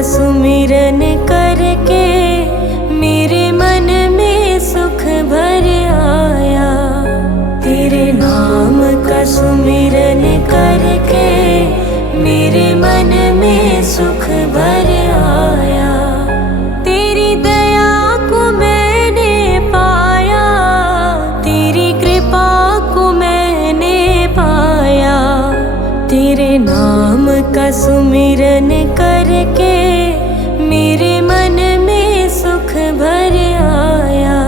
सुमिरन करके मेरे मन में सुख भर आया। तेरे नाम का सुमिरन करके मेरे मन में सुख भर आया। तेरी दया को मैंने पाया, तेरी कृपा को मैंने पाया। तेरे नाम का सुमिरन करके मेरे मन में सुख भर आया।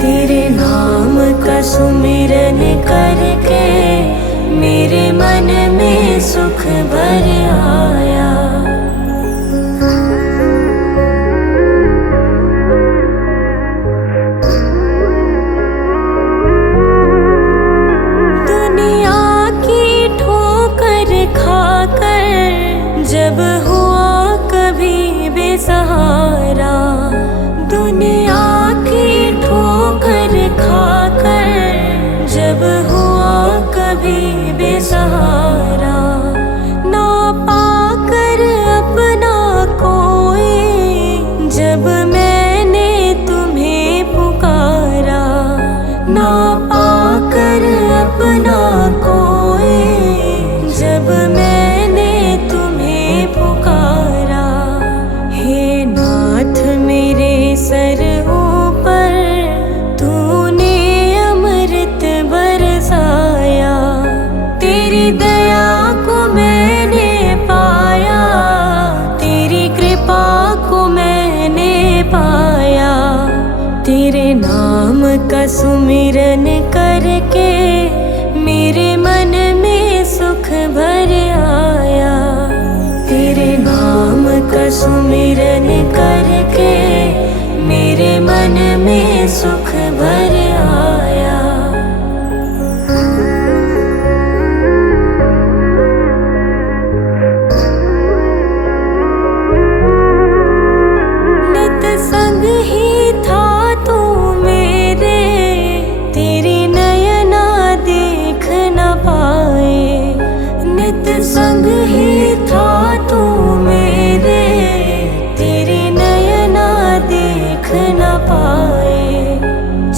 तेरे नाम का सुमिरन करके मेरे मन में सुख भर आया। दुनिया की ठोकर खाकर जब हुआ कभी बेसहारा, दुनिया की ठोकर खाकर जब हुआ कभी बेसहारा, ना पाकर अपना कोई जब मैंने तुम्हें पुकारा, ना पाकर अपना कोई जब मैंने तुम्हें पुकारा। हे नाथ मेरे सर ऊपर तूने अमृत बरसाया, सुमिरन करके मेरे मन में सुख भर आया। नित संग ही था तू मेरे, तेरी नयना देख न पाए। नित संग ही था तू मेरे, तेरी नयना देख न पाए।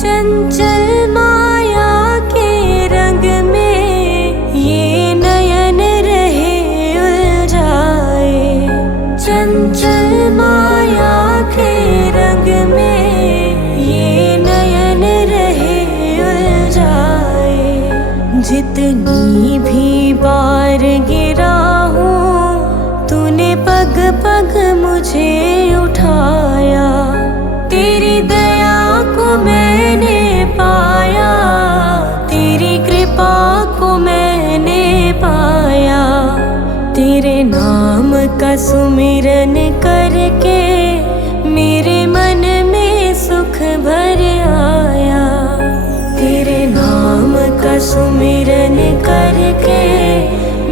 चंचल माया के रंग में ये नयन रहे उलझाए। चंचल माया के रंग में ये नयन रहे उलझाए। जितनी भी बार गिरा हूँ तूने पग पग मुझे उठाया। तेरी दया को मैंने पाया, तेरी कृपा को मैंने पाया। तेरे नाम का सुमिरन करके मेरे मन में सुख भर आया। तेरे नाम का सुमिरन करके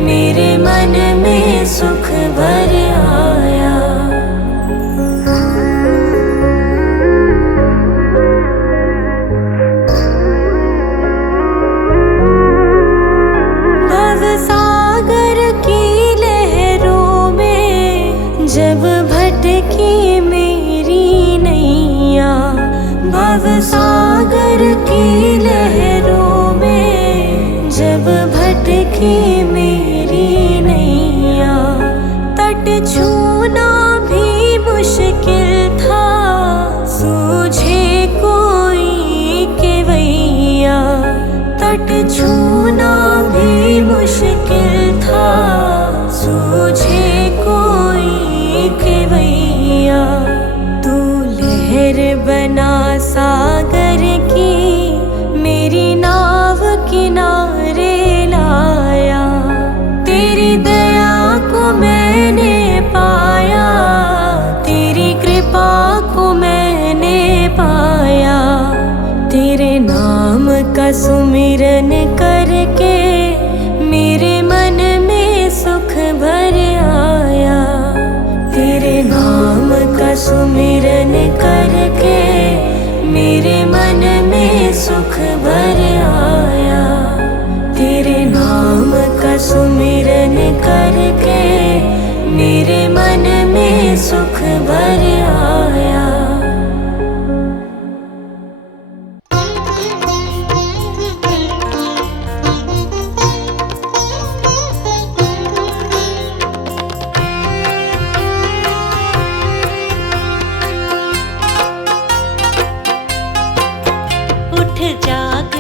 मेरे मन में सुख भर आया। भव सागर की लहरों में जब भटकी मेरी नैया। भव सागर की लहरों में जब भटकी मेरी नैया। तट छूना भी मुश्किल था, सूझे कोई केवैया। तट छूना भी मुश्किल था, सूझे कोई केवैया। तू लहर बना सागर की मेरी नाव किनारे लाया। तेरी दया को मैंने पाया, तेरी कृपा को मैंने पाया। तेरे नाम का सुमिरन करके मेरे मन में सुख भर आया। तेरे नाम का सुमिरन करके मेरे मन में सुख भर आया। तेरे नाम का सुमिरन करके मेरे मन में सुख भर आया। उठ जाग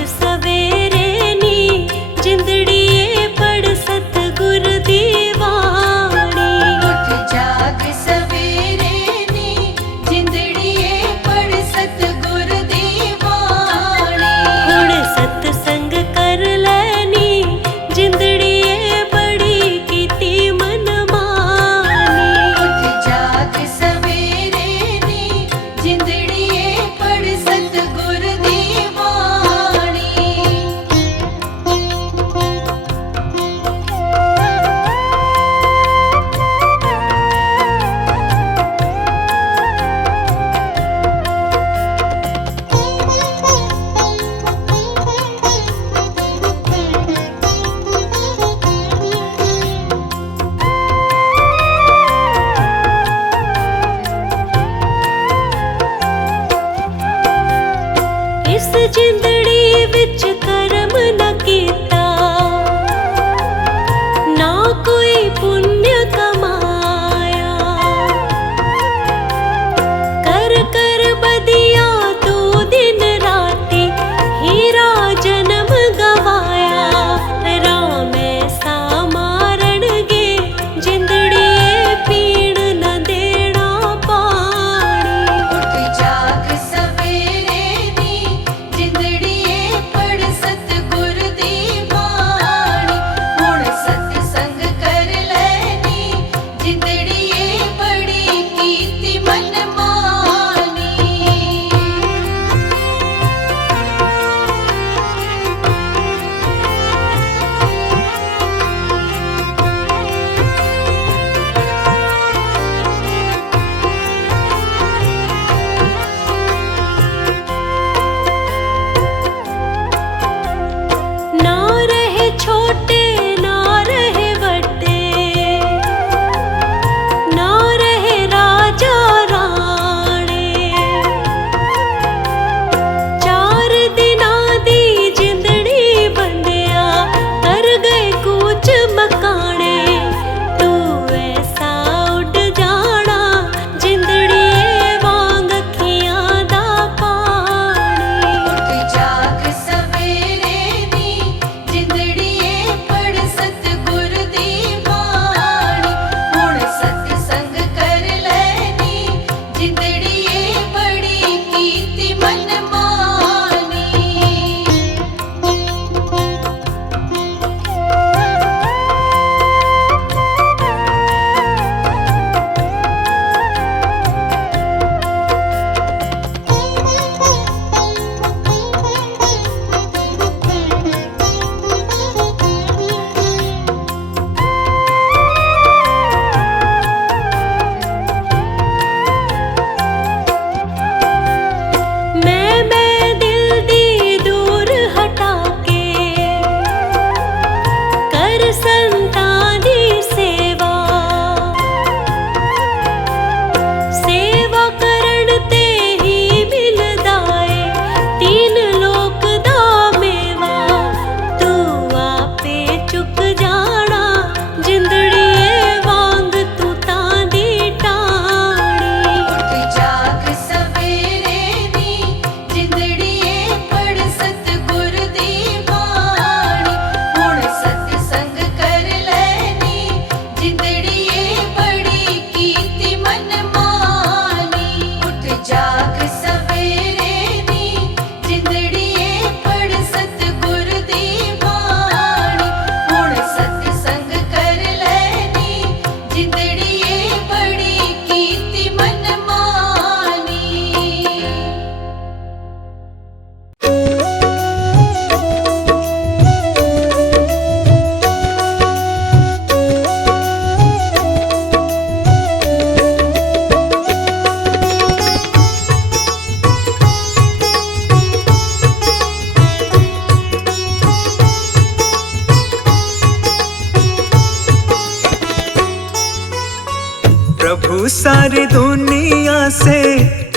सारी दुनिया से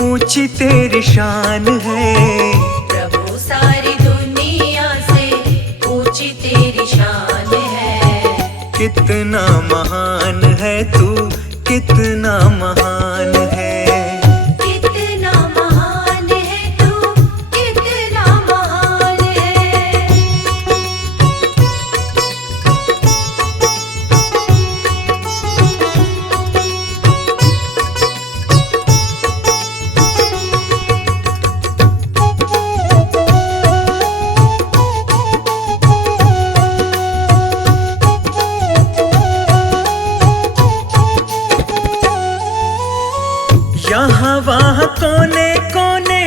ऊंची तेरी शान है। प्रभु सारी दुनिया से ऊंची तेरी शान है। कितना महान है तू, कितना महान है। कितना महान है तू, कितना महान है। यहाँ वहाँ कोने कोने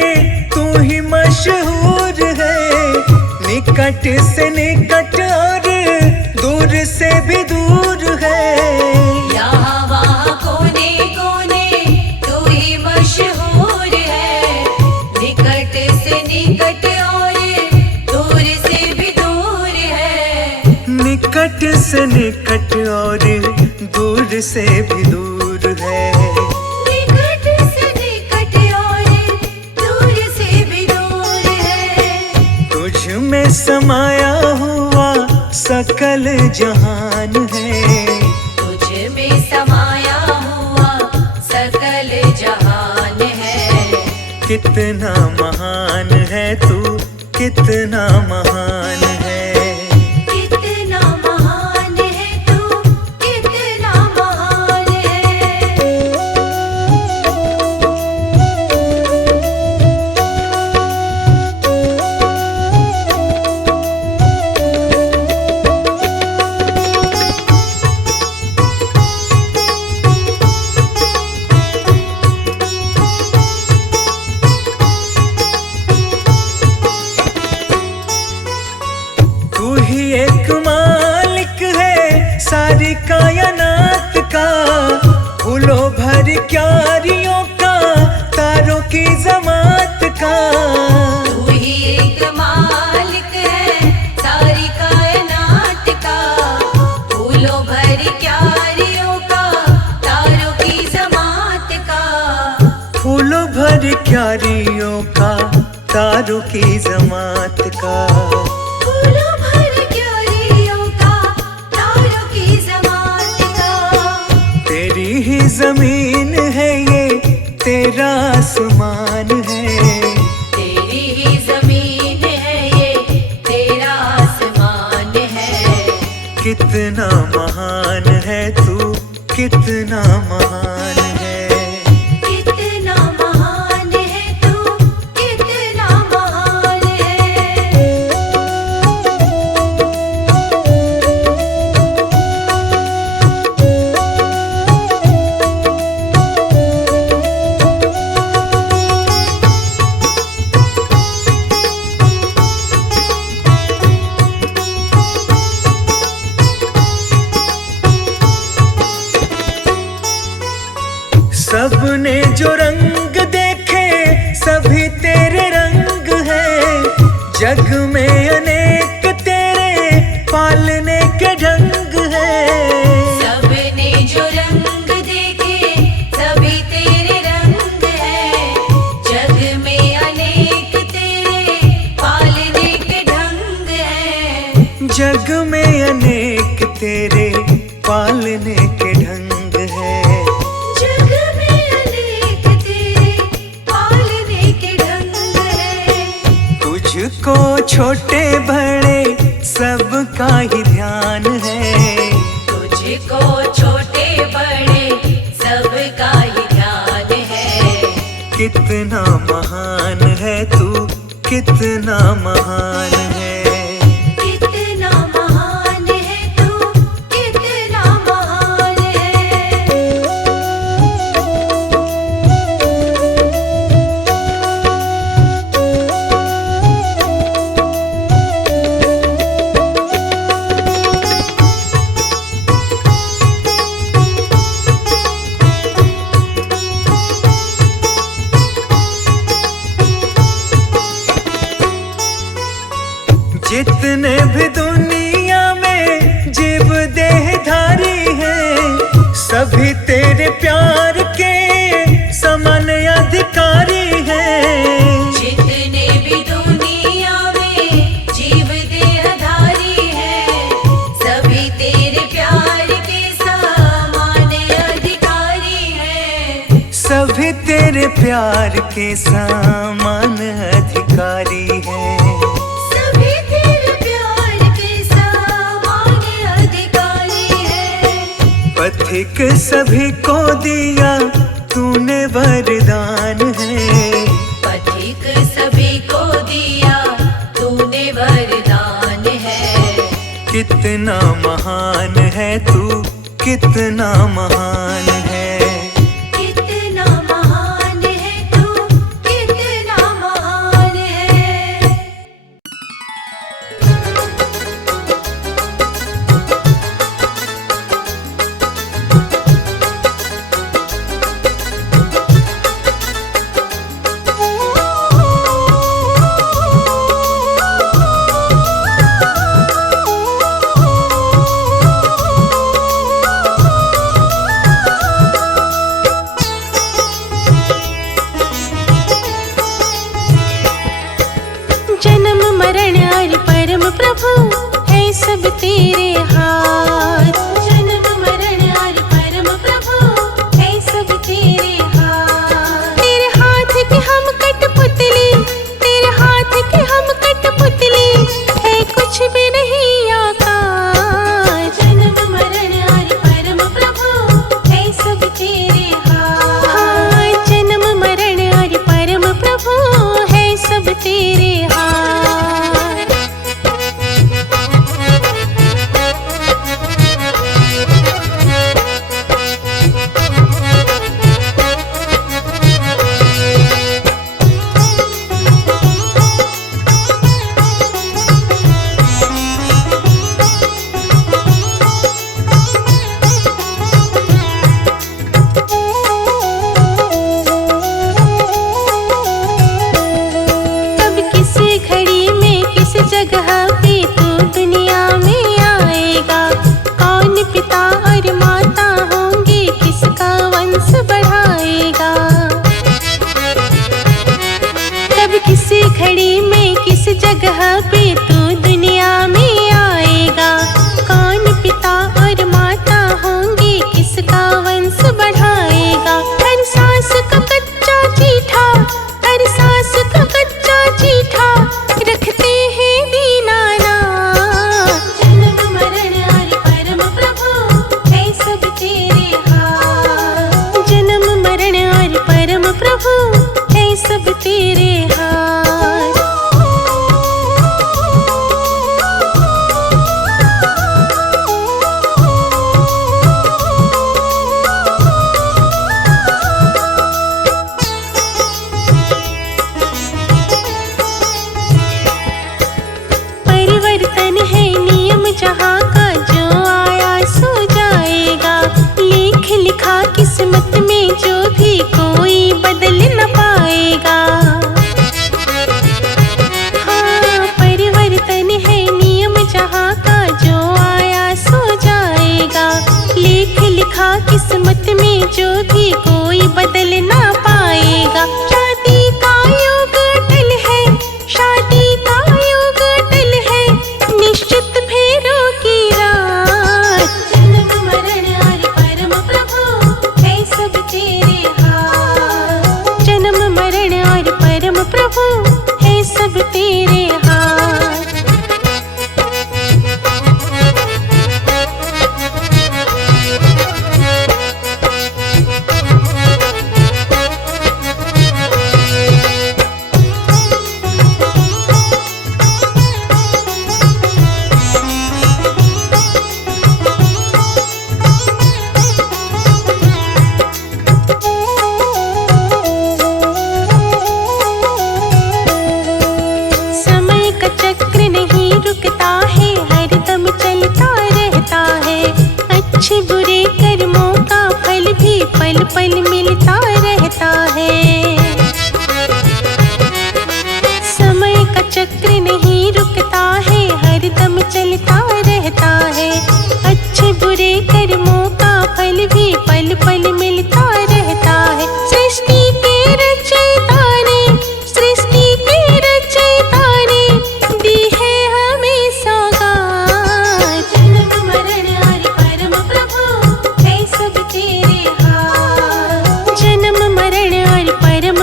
तू ही मशहूर है। निकट से निकट और दूर से भी दूर है। यहाँ वहाँ कोने कोने तू ही मशहूर है। निकट से निकट और दूर से भी दूर है। निकट से निकट और दूर से भी दूर है। में समाया हुआ सकल जहान है। तुझ में समाया हुआ सकल जहान है। कितना महान है तू, कितना महान है। कितना महान है तू, कितना महान है। तू ही एक मालिक है सारी कायनात का। फूलों भर क्यारियों का, तारों की जमात का। तू ही एक मालिक है सारी कायनात का। फूलों भर क्यारियों का, तारों की जमात का। फूलों भर क्यारियों का, तारों की जमात का। फूलों भर क्यारियों का, तारों की जमात का। तेरी ही जमीन है ये, तेरा आसमान है। तेरी ही जमीन है ये, तेरा आसमान है। कितना महान है तू, कितना महान है। कितना महान है तू, कितना महान है। सबने जो रंग देखे सभी तेरे रंग है। जग में अनेक तेरे पालने के ढंग है। सबने जो रंग देखे सभी तेरे रंग है। जग में अनेक तेरे पालने के ढंग है। जग में अनेक तेरे पालने के ढंग है। जग में अनेक तेरे पालने के ढंग है। तुझको छोटे बड़े सबका ही ध्यान है। तुझको छोटे बड़े सबका ही ध्यान है। कितना महान है तू, कितना महान है। कितना महान है तू, कितना महान है। जितने भी दुनिया में जीव देहधारी हैं, सभी तेरे प्यार के प्यार के समान अधिकारी है। सभी तेरे प्यार के समान अधिकारी है। पथिक सभी को दिया तूने वरदान है। पथिक सभी को दिया तूने वरदान है। कितना महान है तू, कितना महान है। कितना महान है तू, कितना महान है। जन्म मरण और परम प्रभु है सब तेरे हाथ। जन्म मरण और परम प्रभु है सब तेरे हाथ। तेरे हाथ के हम कठपुतली, तेरे हाथ के हम कठपुतली, है कुछ भी नहीं आकाश। जन्म मरण और परम प्रभु है सब तेरे हाथ। हाँ, जन्म मरण और परम प्रभु है सब तेरे हाथ। अब किस घड़ी में किस जगह पे तू दुनिया में आएगा। कौन पिता और माता होंगे, किसका वंश बढ़ाएगा। कब किस घड़ी में किस जगह पे तू दुनिया में आएगा। कौन पिता और माता होंगे, किसका वंश बढ़ाएगा। हर सांस का कच्चा चीठा, हर सांस का कच्चा चीठा रखते हैं दीनानाथ। जन्म मरण और परम प्रभु है सब तेरे हाथ। जन्म मरण और परम प्रभु है सब तेरे हाथ। परिवर्तन है नियम जहाँ का, जो आया सो जाएगा। लेख लिखा किस्मत में जो भी कोई बदल न पाएगा। हाँ, परिवर्तन है नियम जहाँ का, जो आया सो जाएगा। लेख लिखा किस्मत में जो भी कोई बदल ना पाएगा। शादी का योग अटल है, शादी का योग अटल है, निश्चित फेरों की रात। जन्म मरण और परम प्रभु है सब तेरे हाथ। जन्म मरण और परम प्रभु है सब तेरे हाथ। समय का चक्र नहीं रुकता है, हरदम चलता रहता है। अच्छे बुरे कर्मों का फल भी पल पल मिलता रहता है। समय का चक्र नहीं रुकता है, हरदम चलता रहता है। अच्छे बुरे कर्मों का फल भी पल पल मिलता रहता है। सृष्टि के रचयिता ने, सृष्टि के रचयिता ने दी है हमें सौगात। जन्म मरण और परम प्रभु है सब तेरे हाथ। जन्म मरण और परम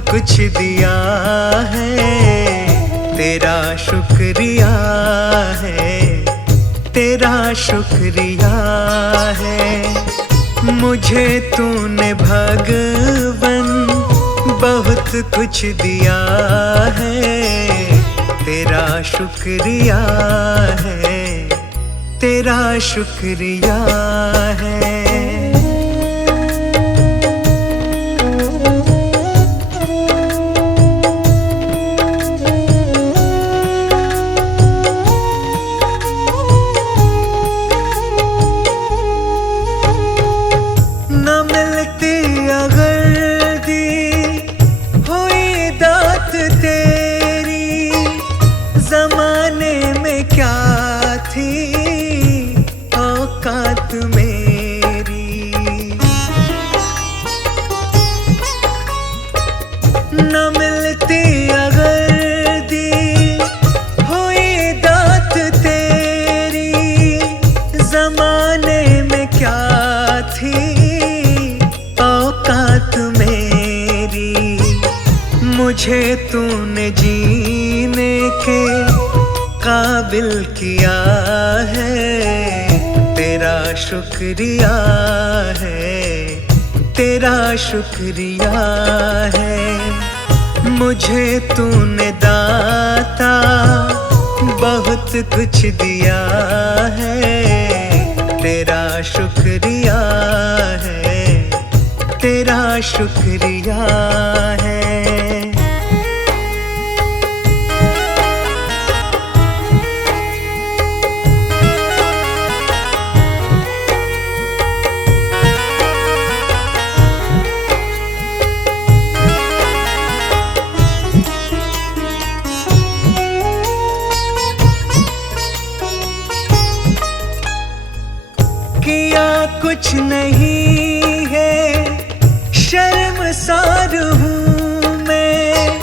कुछ दिया है, तेरा शुक्रिया है, तेरा शुक्रिया है। मुझे तूने भगवन बहुत कुछ दिया है, तेरा शुक्रिया है, तेरा शुक्रिया है। मुझे तूने जीने के काबिल किया है, तेरा शुक्रिया है, तेरा शुक्रिया है। मुझे तूने दाता बहुत कुछ दिया है, तेरा शुक्रिया है, तेरा शुक्रिया है। किया कुछ नहीं है, शर्मसार हूँ मैं,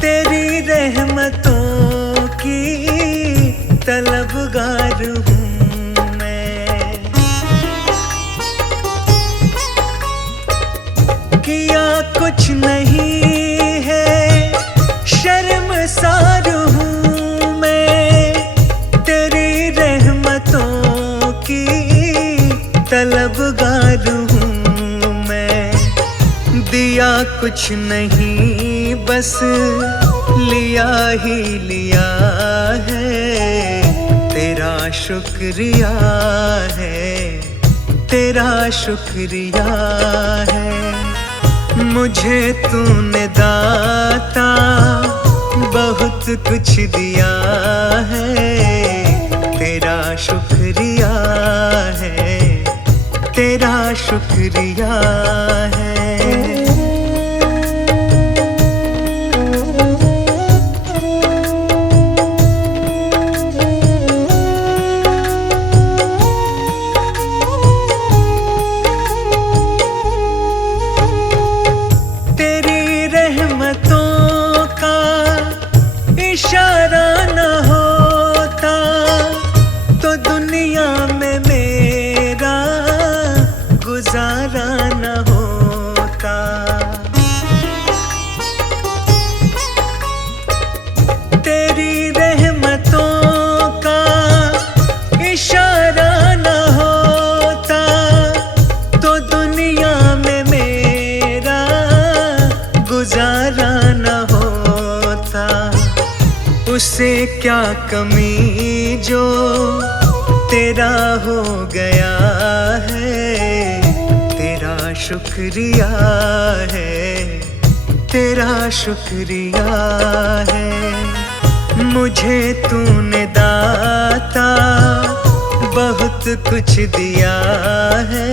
तेरी रहमतों की तलबगार हूँ मैं। किया कुछ नहीं है, शर्मसार हूँ मैं, तेरी रहमतों की तलबगार हूँ मैं। दिया कुछ नहीं बस लिया ही लिया है, तेरा शुक्रिया है, तेरा शुक्रिया है। मुझे तूने दाता बहुत कुछ दिया है, तेरा शुक्रिया है, तेरा शुक्रिया है। तेरी रहमतों का इशारा न होता तो दुनिया में मेरा गुजारा न होता। तेरी रहमतों का इशारा न होता तो दुनिया में मेरा गुजारा न होता। उसे क्या कमी जो तेरा हो गया है, तेरा शुक्रिया है, तेरा शुक्रिया है। मुझे तूने दाता बहुत कुछ दिया है,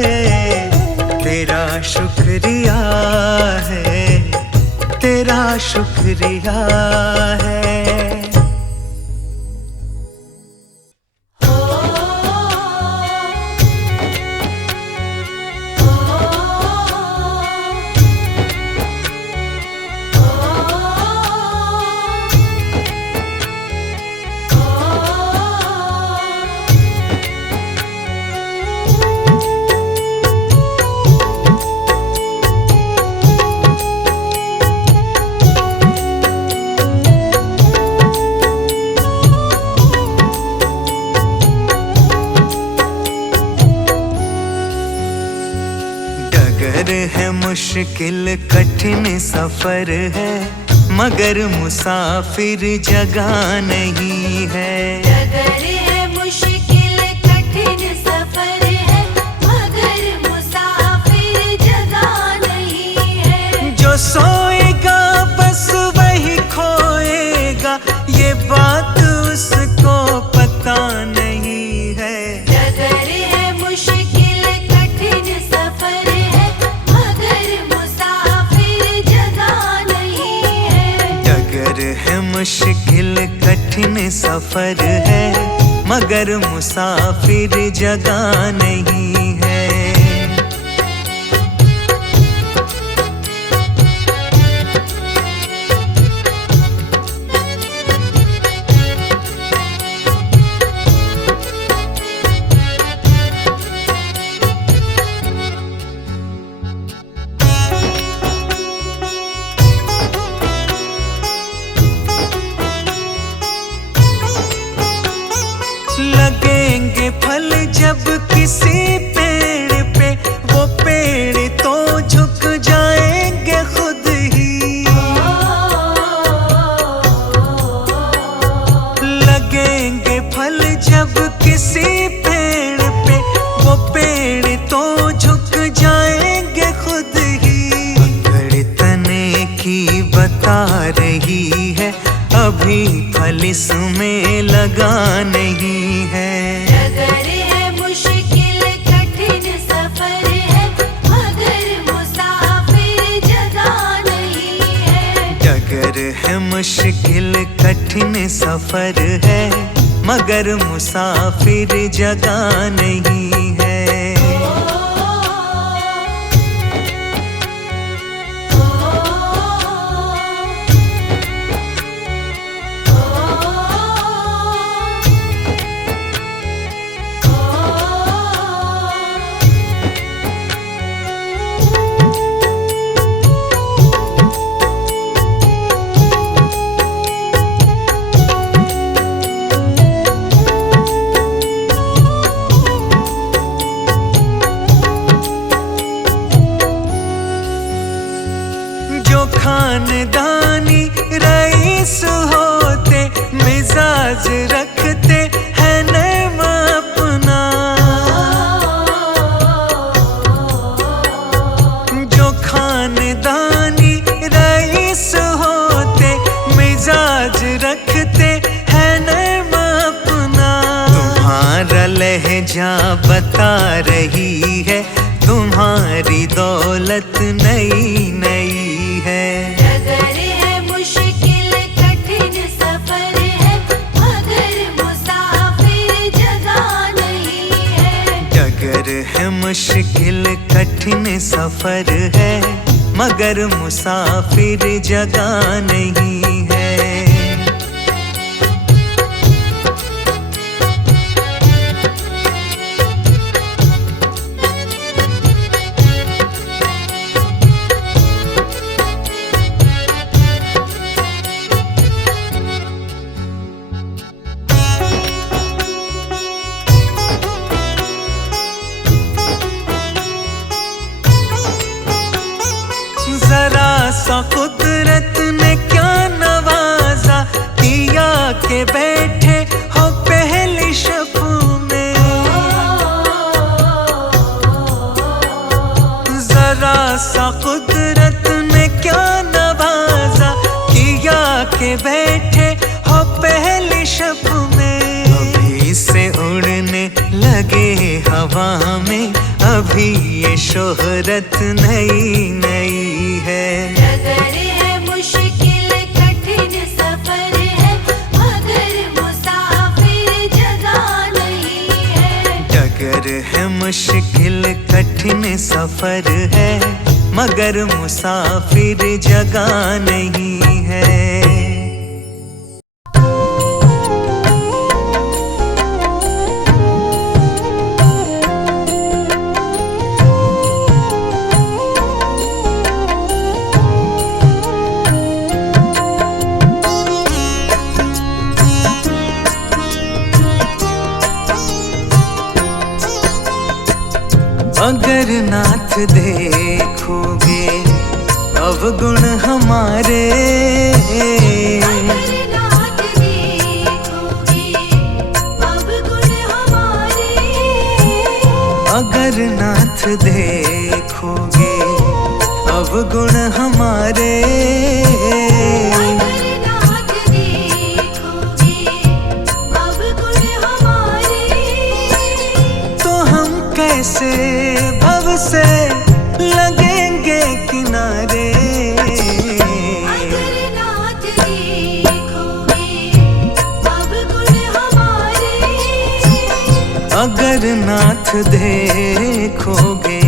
तेरा शुक्रिया है, तेरा शुक्रिया है। मुश्किल कठिन सफर है, मगर मुसाफिर जगह नहीं है। डगर है मुश्किल कठिन सफर है, मगर मुसाफिर जगह नहीं है। जो सोएगा बस वही खोएगा, ये बात उसको पता नहीं है। डगर है मुश्किल कठिन सफर है, मगर मुसाफिर जगह नहीं है। डगर है मुश्किल कठिन सफर है, मगर मुसाफिर जगह नहीं है। लगेंगे फल जब किसी पेड़ पे, वो पेड़ तो झुक जाएंगे खुद ही। लगेंगे फल जब किसी पेड़ पे, वो पेड़ तो झुक जाएंगे खुद ही। पकड़ तने की बता रही है, अभी फल इसमें लगा नहीं है। डगर है मुश्किल कठिन सफर है, मगर मुसाफिर जगह नहीं है। डगर है मुश्किल कठिन सफर है, मगर मुसाफिर जगह नहीं है। खानदानी रईस होते, मिजाज रखते हैं नर्म अपना। जो खानदानी रईस होते, मिजाज रखते हैं नर्म अपना। तुम्हारा लहजा बता रही है, तुम्हारी दौलत नई नई है। डगर है मुश्किल कठिन सफर है, मगर मुसाफिर जगह नहीं है। डगर है मुश्किल कठिन सफर है, मगर मुसाफिर जगह नहीं है। जरा सा कुदरत ने क्या नवाजा, किया के बैठे हो पहली शब में। जरा सा कुदरत ने क्या नवाजा, किया के बैठे हो पहली शब में। अभी से उड़ने लगे हवा में, अभी ये शोहरत नई नई है। डगर है मुश्किल कठिन सफर है, मगर मुसाफिर जगह नहीं है। डगर है मुश्किल कठिन सफर है, मगर मुसाफिर जगह नहीं है। अगर नाथ देखोगे अवगुण हमारे। अगर नाथ देखोगे अवगुण हमारे। अगर नाथ देखोगे अवगुण हमारे। अगर नाथ देखोगे अवगुण हमारे। तो हम कैसे भव से लगेंगे किनारे। अगर नाथ देखोगे अवगुण हमारे। अगर नाथ देखोगे।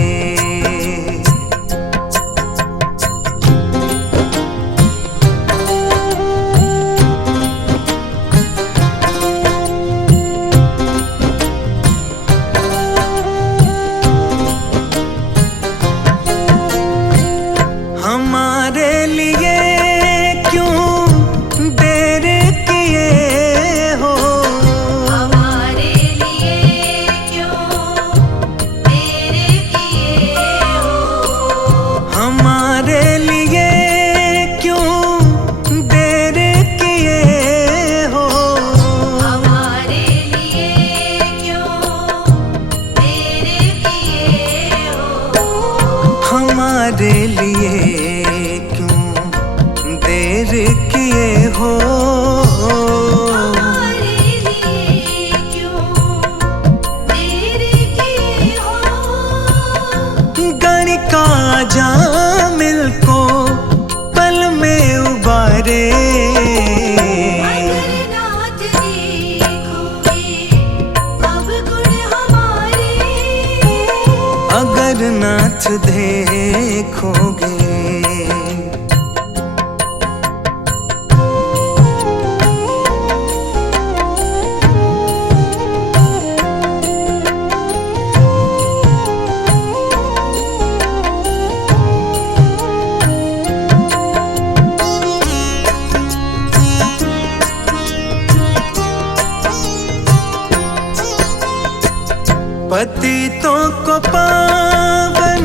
हमारे लिए क्यों देर किए हो। हमारे लिए क्यों देर किए हो। हमारे लिए क्यों देर किए हो। हमारे लिए क्यों देर किए हो। हमारे लिए क्यों देर किए हो। हमारे लिए क्यों देर किए हो। गणिका जामिल को पल में उबारे। अगर नाथ देखोगे अवगुण हमारे। अगर नाथ देखोगे। पतितों को पावन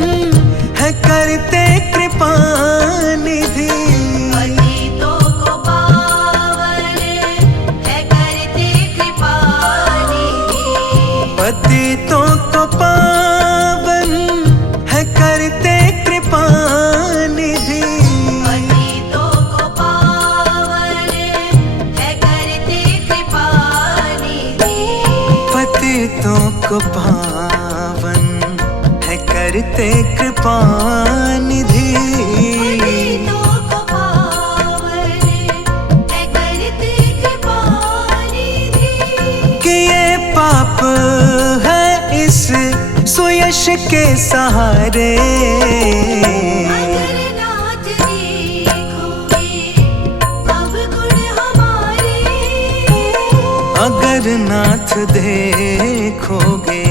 है करते कृपा निधि। पतितों को पावन है करते कृपा निधि। पतितों को पावन है करते कृपा निधि। पतितों को पावन है करते कृपा निधि। पतितों को पावन है करते कृपा निधि। पतितों को पावन है करते कृपा निधि। कि ये पाप है इस सुयश के सहारे। अगर नाथ देखोगे अवगुण हमारे। अगर नाथ देखोगे।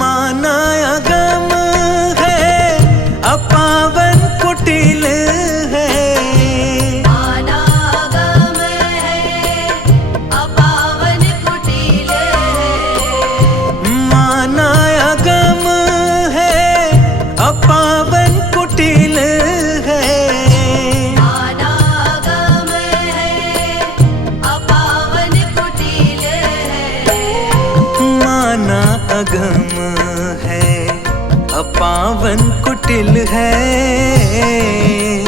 माना अगम है अपावन कुटिल है। अनागम है अपावन कुटिल है। माना अगम है अपावन कुटिल है। अनागम है अपावन कुटिल है। माना अगम है अपावन कुटिल है।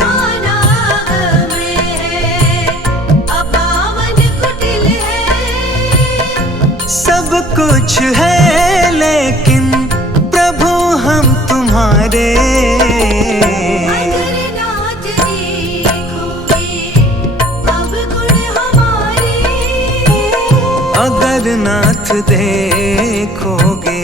अनागम है अपावन कुटिल है। सब कुछ है लेकिन प्रभु हम तुम्हारे। अगर नाथ देखोगे अवगुण हमारे। अगर नाथ देखोगे।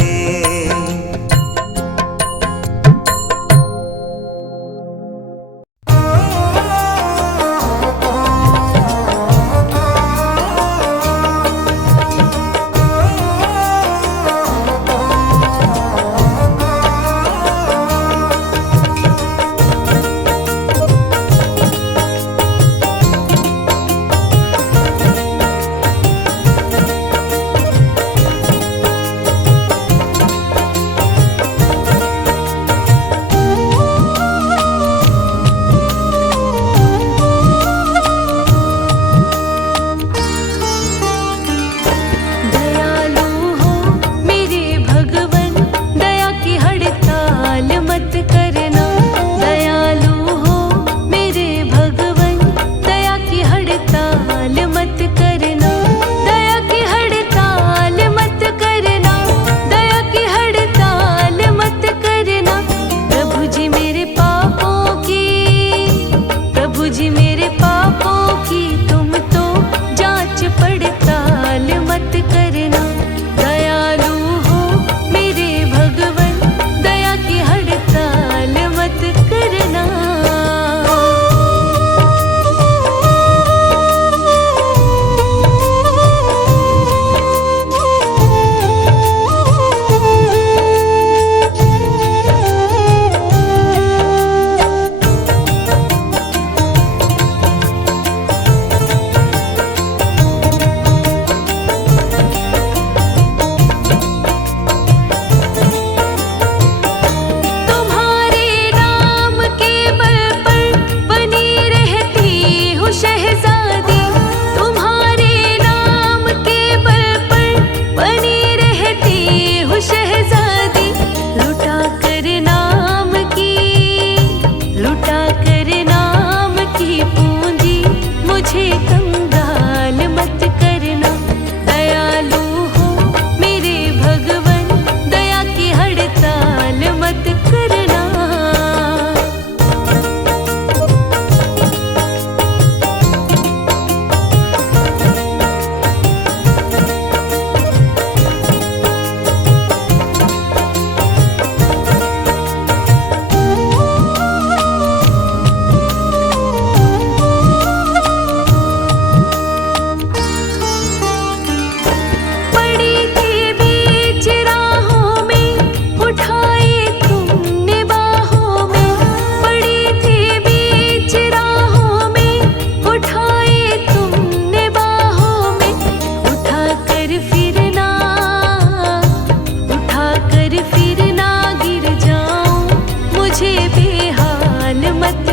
मत करना। दयालु हो मेरे भगवन, दया की हड़ताल मत करना। दया की हड़ताल मत करना, दया की हड़ताल मत करना। प्रभु जी मेरे पापों की, प्रभु जी मेरे पापों की तुम तो जांच पड़ताल मत करना। दयालु हो मेरे भगवन, दया की हड़ताल मत करना। तुम्हारे नाम के बल पर बनी रहती हूँ शहजादी। तुम्हारे नाम के बल पर बनी रहती हूँ शहजादी। लुटा कर नाम की, लुटा कर नाम की पूंजी मुझे कंगाल मत करना। दयालु हो मेरे भगवन, दया की हड़ताल मत करना। पड़ी थी बीच राहों में, उठाए तुमने बाहों में। पड़ी थी बीच राहों में, उठाए तुमने बाहों में। उठा कर फिरना, उठा कर फिरना गिर जाऊं, मुझे बेहाल मत